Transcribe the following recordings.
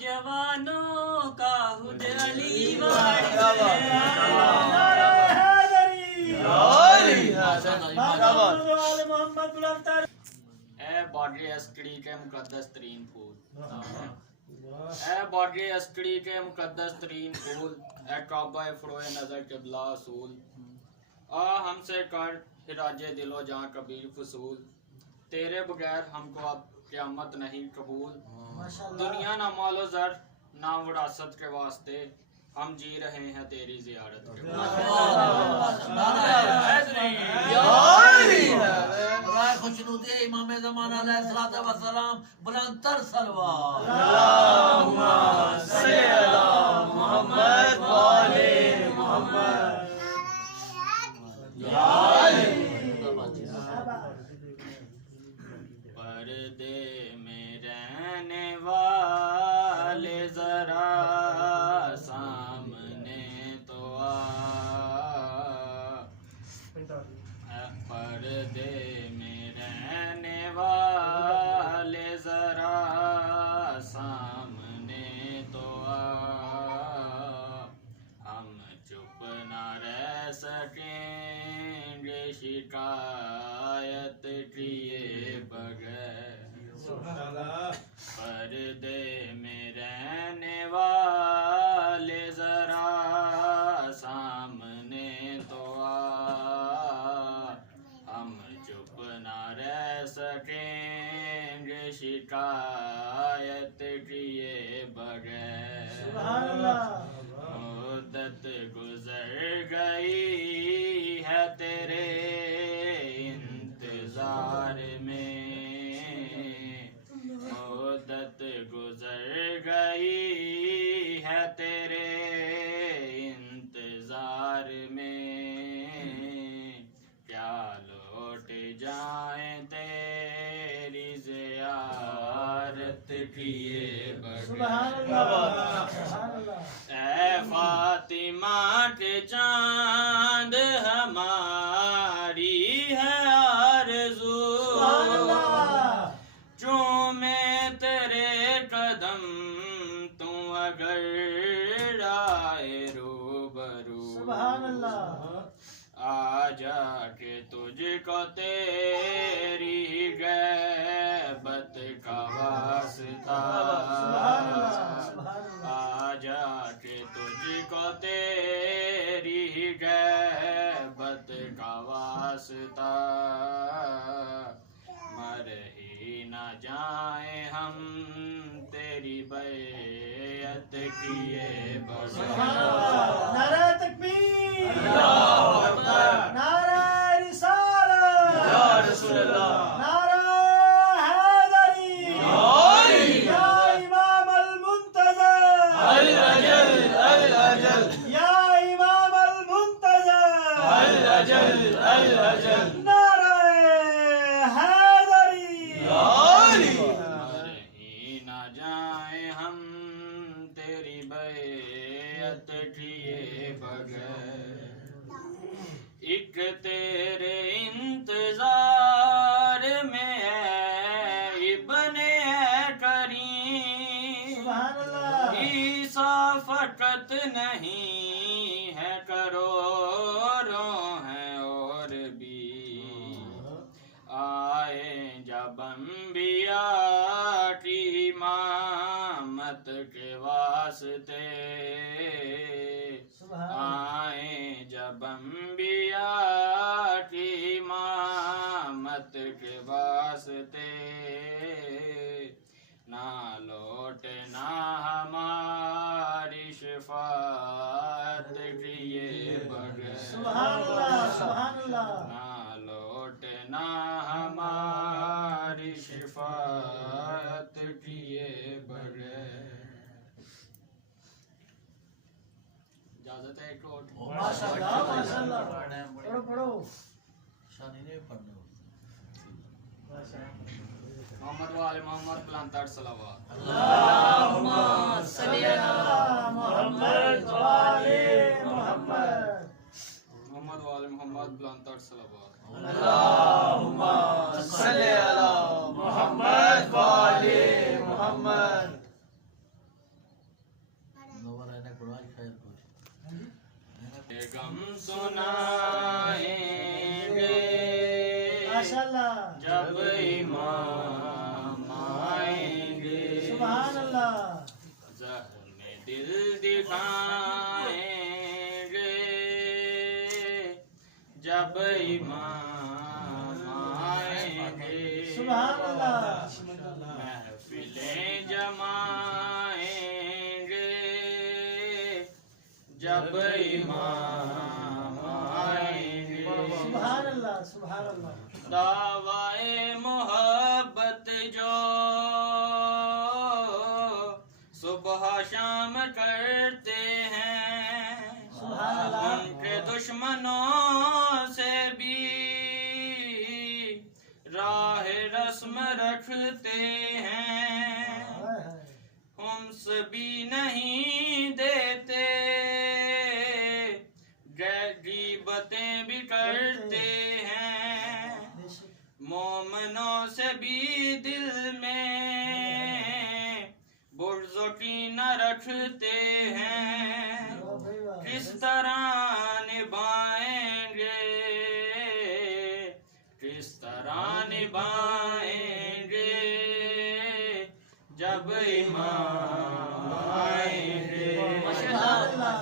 जवानों का हुद अली वारिस है बॉर्डरी अस्कड़ी के मुकद्दस तरीन फूल, ए बॉर्डरी अस्कड़ी के मुकद्दस तरीन फूल, ए काबा फरोए नजर के बिला असूल, आ हमसे कर हिराजे दिलो जहाँ कबीर फसूल, तेरे बगैर हमको अब क़यामत नहीं कबूल। दुनिया ना मालो जर ना विरासत के वास्ते, हम जी रहे हैं तेरी जियारत के खुशनुदी इमाम ज़माना अलैहिस्सलातु वस्सलाम बुलंदतर सलवात मोहम्मद वाले मोहम्मद। पर्दे में रहने वाले जरा सामने तो आ, पर्दे में रहने वाले जरा सामने तो आ, हम चुप ना रह सकेंगे शिकायत किए बगैर। पर्दे में रहने वाले जरा सामने तो आ, हम चुप ना रह सकेंगे शिकायत किए बगैर। मुद्दत गुजर गई है तेरे इंतजार में, मुद्दत गुजर गई है तेरे इंतजार में, क्या लौट जाए तेरी ज़ियारत किए बगैर। ऐ फातिमा के चांद हमारी है आरज़ू, चूमे तेरे कदम तू अगर आए रूबरू। आजा के तुझको तेरी गैबत का वास्ता, आजा के तुझको तेरी गैबत का वास्ता, मर ही न जाए हम तेरी बैअत किए बगैर। नारे तकबीर, नारे रिसालत, या रसूल अल्लाह, नारे हैदरी, या इमाम अल मुंतज़र, अल अजल, अल अजल, या इमाम अल मुंतज़र, अल अजल, अल अजल, नारे हैदरी, मर ही न जाए हम तेरी बैअत किए बगैर। एक तेरे इंतजार में है इब्ने करीम, ईसा फकत नहीं है करोड़ों हैं और भी, आए जब अंबिया की इमामत के वास्ते, आए जब अंबिया की इमामत के वास्ते, ना लौट ना हमारी शफाअत किए बगैर। ना लौट ना हमारी शफाअत किए बगैर। इजाजत है एक और माशाअल्लाह माशाअल्लाह पढ़ो पढ़ो शानी ने पढ़ने मोहम्मद वाले मोहम्मद बुलंदतर सलावत। अल्लाहुम्मा सल्ली अला मुहम्मद वाले मुहम्मद, मोहम्मद वाले मोहम्मद बुलंदतर सलावत। अल्लाहुम्मा सल्ली अला मुहम्मद वाले मोहम्मद। गम सुनाएंगे माशाअल्लाह, जब इमाम आएंगे। सुभान अल्लाह, ज़ख्म दिल दिखाएंगे जब इमाम आएंगे। सुभान अल्लाह, महफिलें जमाएंगे जब इमाम आएंगे। सुभान अल्लाह, सुभान अल्लाह, दावाए मोहब्बत जो सुबह शाम करते हैं, सुभान अल्लाह, उनके दुश्मनों से भी राह रस्म रखते हैं। हाय हाय, हमसे भी नहीं देते, गीबतें भी करते हैं। मोमनों से भी दिल में बुर्ज़ों न रखते हैं। वाह भाई वाह, किस तरह निभाएंगे, किस तरह निभाएंगे जब इमाम आएंगे। सुभान अल्लाह,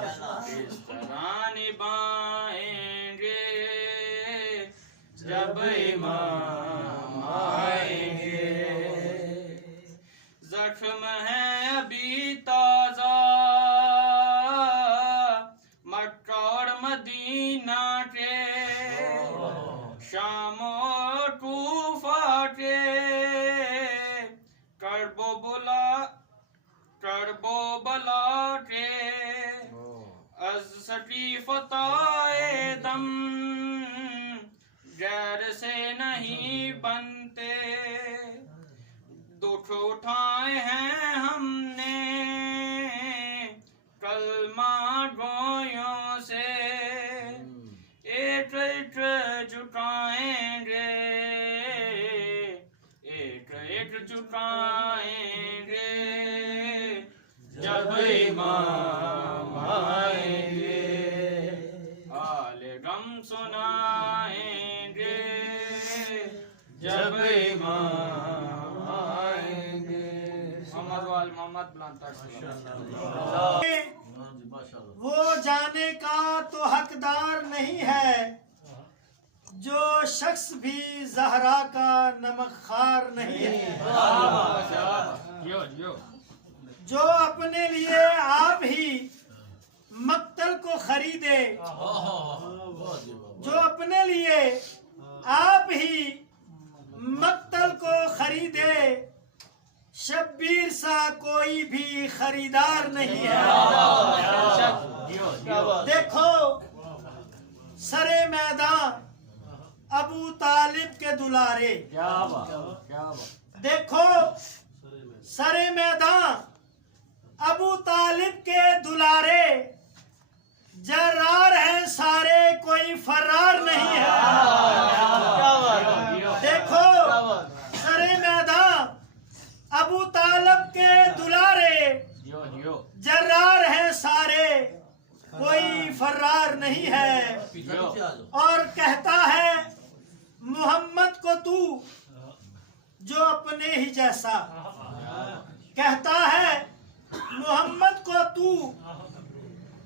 किस तरह निभाएंगे जब इमाम आएंगे। जख्म है अभी ताजा मक्का और मदीना के, शाम और कूफा के, करबो बला के, अज सकी फताए दम गैर से नहीं बनते। दुख उठाए हैं हमने कलमा गोयों से, एक एक झुकाएंगे, एक एक झुकाएंगे जब इमाम आएंगे। हाले गम सुनाएंगे जब इमाम आएंगे। मोहम्मद वाल मोहम्मद बुलंदतर वो जाने का तो हकदार नहीं है जो शख्स भी ज़हरा का नमक खार नहीं है। जो अपने लिए आप ही मक्तल को खरीदे, जो अपने लिए आप ही मक्तल को खरीदे, शब्बीर सा कोई भी खरीदार नहीं है। देखो सरे मैदान अबू तालिब के दुलारे, देखो सरे मैदान अबू तालिब के दुलारे, जर्रार है सारे कोई फरार नहीं है। देखो सरे मैदान अबू तालिब के दुलारे, जर्रार है सारे कोई फरार नहीं है। और कहता है मोहम्मद को तू जो अपने ही जैसा, कहता है मोहम्मद को तू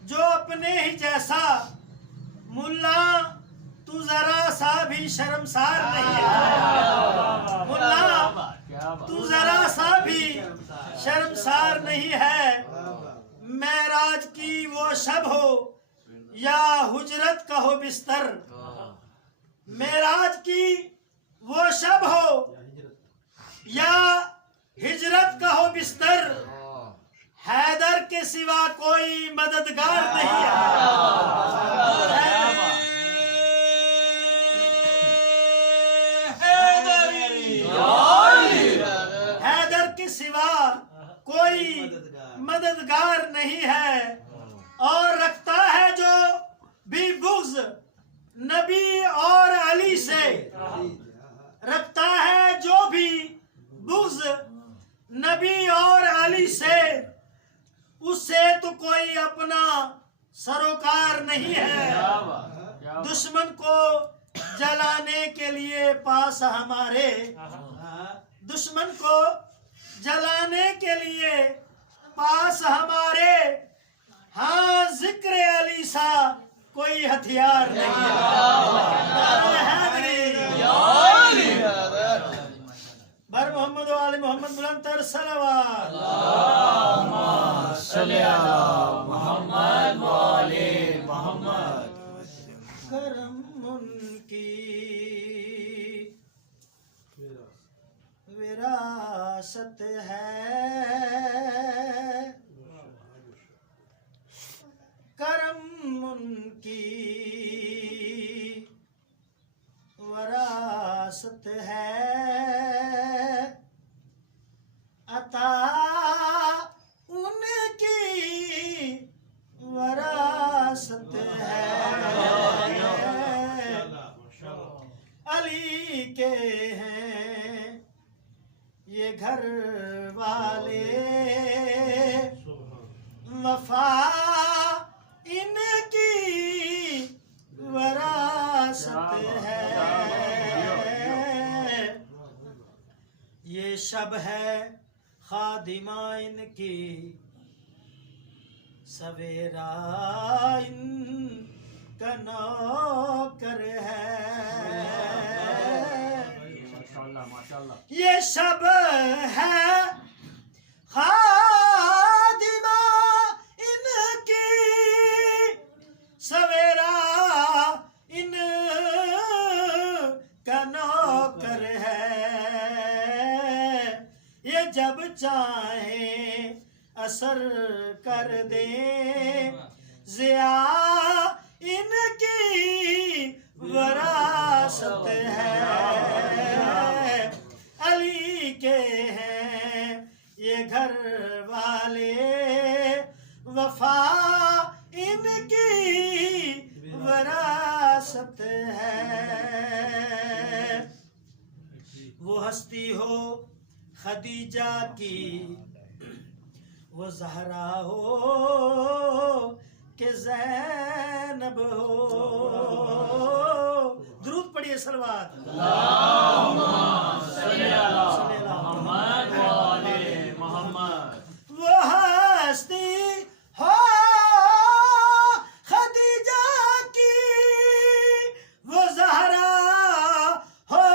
जो अपने ही जैसा, मुल्ला तू जरा सा भी शर्मसार नहीं है। मुल्ला तू जरा सा भी शर्मसार नहीं है। महराज की वो शब हो या हुजरत का हो बिस्तर, महराज की वो शब हो या हिजरत का हो बिस्तर, हैदर के सिवा कोई मददगार नहीं है। हैदर के सिवा कोई मददगार नहीं है। और रखता है जो भी बुग़्ज़ नबी और अली से, रखता है जो भी बुग़्ज़ नबी और अली से, उससे तो कोई अपना सरोकार नहीं है। क्या बात, क्या बात। दुश्मन को जलाने के लिए पास हमारे, दुश्मन को जलाने के लिए पास हमारे, हाँ जिक्र अली सा कोई हथियार नहीं है। बर मोहम्मद वाले मोहम्मद बुलंदर सलवात। करम उनकी विरासत है, करम उनकी विरासत है, अता उनकी विरासत है। अली के हैं ये घर वाले, वफा इनकी विरासत है। ये शब है खादिमा इनकी, सवेरा इनका नौकर है। माशाल्लाह माशाल्लाह। ये शब है खादिमा इनकी, सवेरा इनका नौकर है। ये जब चाहे असर कर दे, ज़िया इनकी विरासत है। अली के हैं ये घर वाले, वफा इनकी विरासत है। वो हस्ती हो खदीजा की, वो ज़हरा हो कि ज़ैनब हो। दुरूद पढ़िए सलवात। वो हस्ती हो खदीजा की, वो ज़हरा हो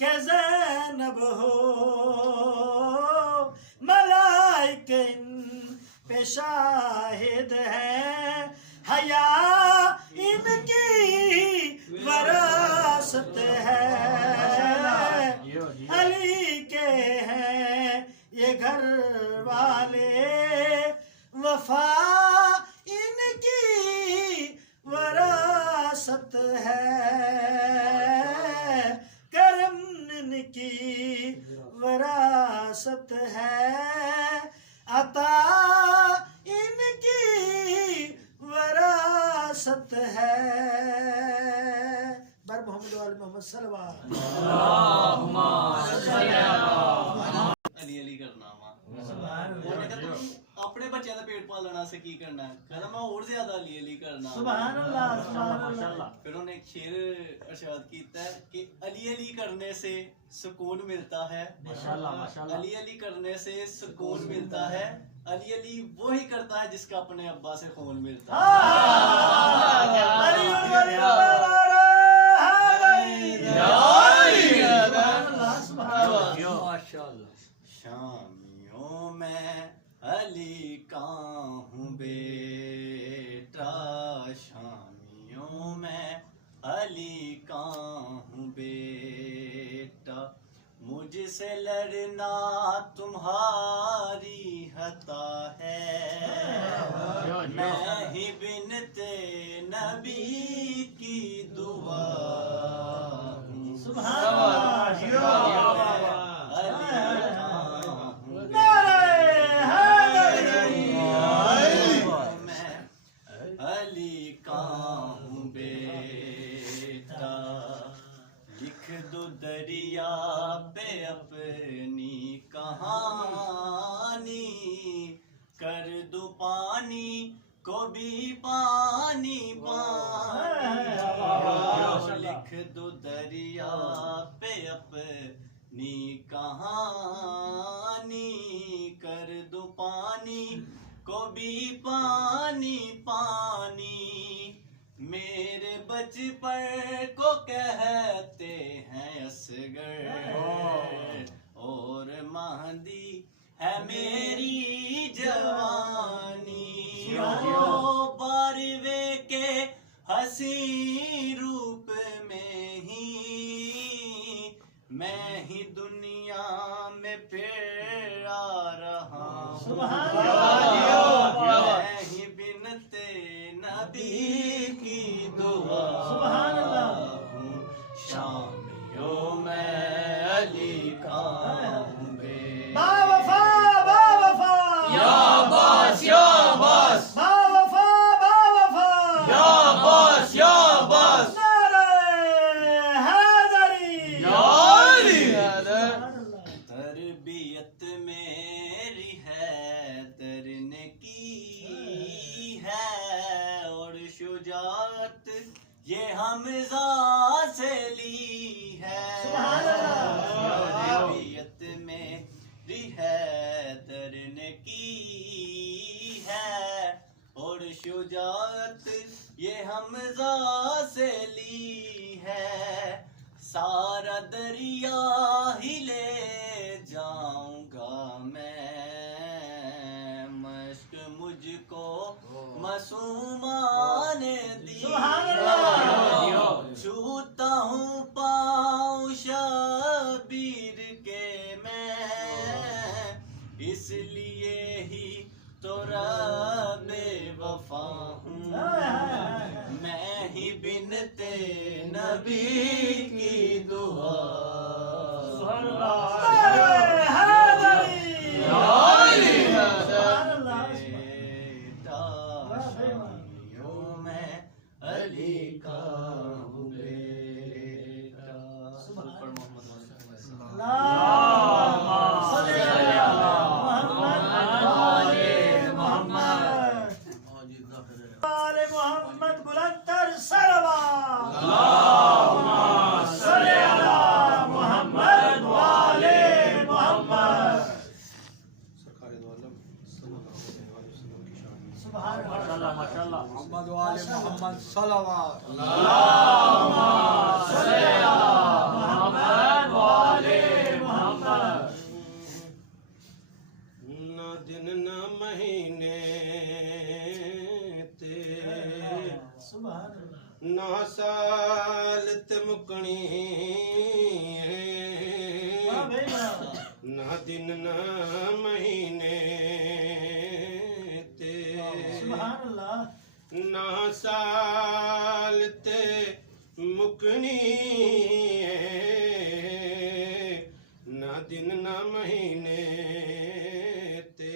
कि ज़ैनब हो। मलाइके इन पे शाहिद है, हया इनकी विरासत है। अली के हैं ये घर वाले, वफा इनकी विरासत है। करम इनकी विरासत है, अता इनकी विरासत है। बर मोहम्मद वाले मोहम्मद सल्लल्लाहु अली अली करना वा ਉਹਨੇ ਕਿਹਾ ਤੂੰ ਆਪਣੇ ਬੱਚਿਆਂ ਦਾ ਪੇਟ ਪਾਲਣ ਵਾਸਤੇ ਕੀ ਕਰਨਾ ਹੈ? ਕਹਿੰਦਾ ਮੈਂ ਹੋਰ ਜ਼ਿਆਦਾ ਅਲੀ ਅਲੀ ਕਰਨਾ। सुभान अल्लाह सुभान अल्लाह। फिर उन्होंने एक शेर इरशाद कीता है कि अली अली करने से सुकून मिलता है, माशाल्लाह माशाल्लाह। अली अली करने से सुकून मिलता है, अली अली वो ही करता है जिसका अपने अब्बा से खून मिलता है। शामियों में अली का हूँ बेटा, शामियों में अली का हूँ बेटा, मुझसे लड़ना तुम्हारी हता है, मैं ही बिनते नबी की दुआ हूँ। अली का हूँ बेटा, लिख दो दरिया पे अपनी कहानी, कर दो पानी भी पानी पानी लिख दो दरिया पे अपनी कहानी कर दो पानी को भी पानी पानी मेरे बचपन को कहते हैं असगर और महदी है मेरी जवानी ओ बारवे के हसी रूप में ही मैं ही दुनिया में फिर आ रहा हूँ मैं ही बिनते नबी की दुआ हूँ शामियों में अली का हूँ बावफा बावफा या बस या बस बावफा बावफा या बस या बस नारे हैदरी तरबियत मेरी हैदर ने की है और शुजात ये हमजा से ली है तरबियत मेरी हैदर ने की है और शुजात ये हमजा से ली है सारा दरिया ही ले जाऊंगा मैं मश्क मुझको मासूमा ने दी छूता हूँ पाँव शबीर के मैं इसलिए ही तो रब्बे वफा हूँ मैं ही बिनते नबी की दुआ बेटा शामियों में अली का हूँ बेटा सुपर मोहम्मद बुलंदर सरवा मोहम्मद वाले मोहम्मद मोहम्मद वाले मोहम्मद सलावत मोहम्मद वाले मोहम्मद न दिन न महीने ते न साल ते मुकणी न दिन न महीने ते न साल ते मुकणी न दिन न महीने ते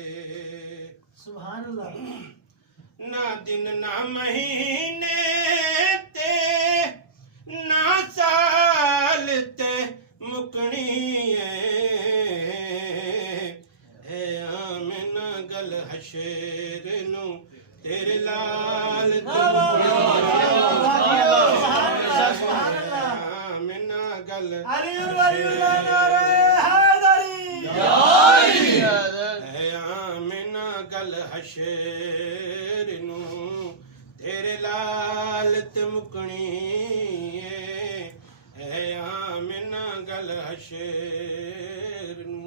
ना दिन ना महीने ते ना साल ते मुकनी है आमिना गल हशेर नू तेरे लाल आमिना गल गल हशेर नू तेरे लाल ते मुकनी है आमिना गल हशेर नू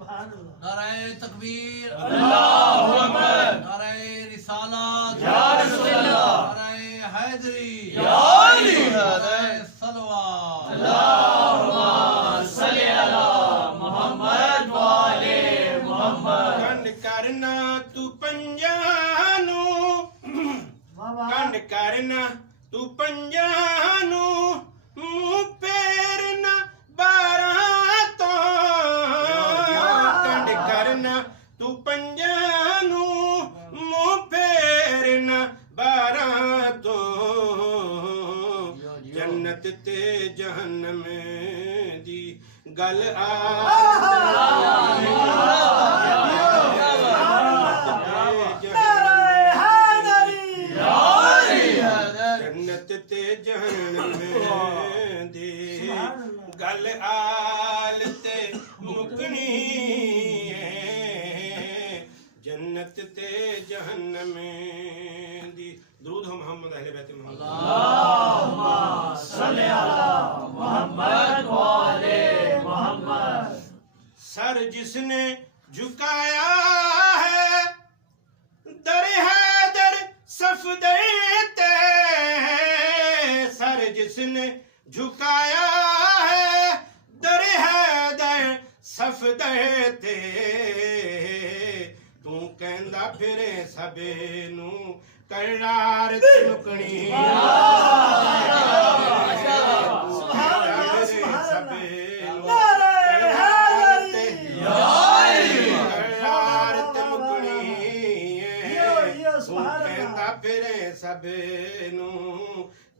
नाराए तकबीर अल्लाहु अकबर नाराए रिसालत या रसूल अल्लाह नाराए हैदरी या अली नाराए सलवात अल्लाहुम्मा सल्ली अला मुहम्मद वाले मुहम्मद कंड करना तू पंजानू कंड करना तू पंजानू मुँह पेरना बारह तो कंड करना तू पंजानू मुँह फेरना बारह तो जन्नत ते जहन्नम दी गल जन्नत ते जहन्नम दी दुरूद हो मोहम्मद अहले बैत मोहम्मद अल्लाहुम्मा सल्ली अला मोहम्मद व आले मोहम्मद। सर जिसने झुकाया है दर हैदर सफदर ते, सर जिसने झुकाया है दर हैदर सफदर ते, तू कहंदा फिरे सबे नू करार चुकनी सबे नू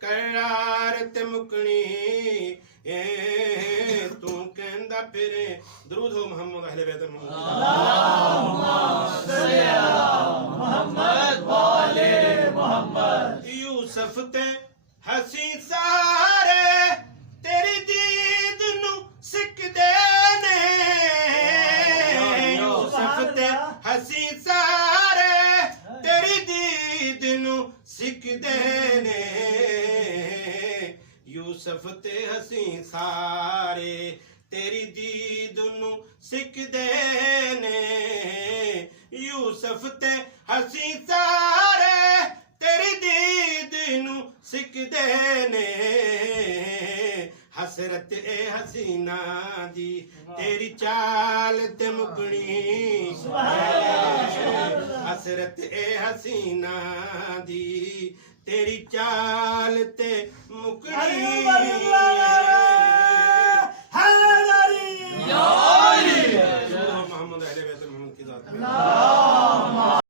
करार ते मुकनी तू कहंदा फिरे दुरूद हो मोहम्मद अहले बैत मोहम्मद। यूसुफ ते हसी सारे तेरी दीद नू सिकदे ने, यूसुफ ते हसी सारे तेरी दीद नू सिकदे ने, यूसुफ ते हसी सारे तेरी दीद नू सिकदे ने, यूसुफ ते हसी सारे तेरी दीद नू सिकदे ने, हसरत ए हसीना दी तेरी चाल ते मुकनी, हसरत ए हसीना दी तेरी चाल ते मुकनी